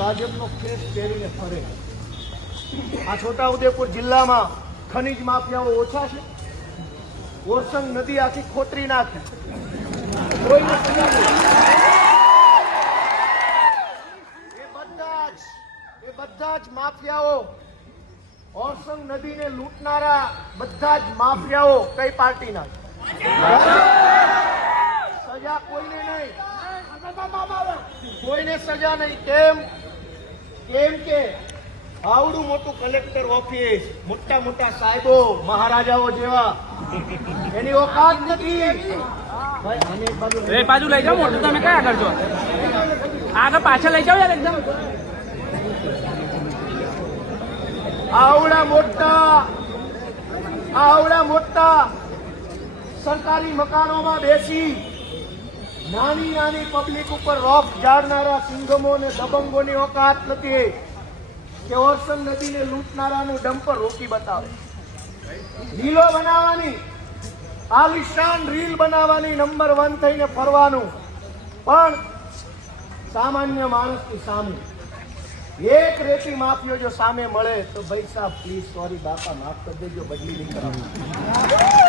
ભાજપનો કેસ પહેરીને ફરે. આ છોટાઉદેપુર જિલ્લામાં ખનીજ માફિયાઓ ઓછા છે. ઓરસંગ નદી આખી ખોતરી નાખી, કોઈને સજા નહીં. એ બધા જ માફિયાઓ, ઓરસંગ નદીને લૂંટનારા બધા જ માફિયાઓ કઈ પાર્ટીના છે? સજા કોઈને નહીં, કોઈને સજા નહીં. કેમ કે આવડું મોટું કલેક્ટર ઓફિસ, મોટા મોટા સાહેબો, મહારાજાઓ જેવા, એની ઓકાત નથી. બાજુ લઈ જાઓ, મોટું તમે કયા આગળ છો? આગળ પાછળ લઈ જાઓ યાર એકદમ. આવડા મોટા સરકારી મકાનોમાં બેસી નાની નાની પબ્લિક ઉપર રોફ ઝાડનારા સિંઘમો ને દબંગોની ઓકાત નથી કે ઓરસંગ નદીને લૂંટનારાનું ડમ્પર રોકી બતાવે. રીલો બનાવવાની, આલિશાન રીલ બનાવવાની, નંબર 1 થઈને ફરવાનું, પણ સામાન્ય માણસની સામે એક રેતી માફિયો જો સામે મળે તો ભાઈ સાહેબ પ્લીઝ સોરી બાપા માફ કરી દેજો, બદલી નહીં કરાવો.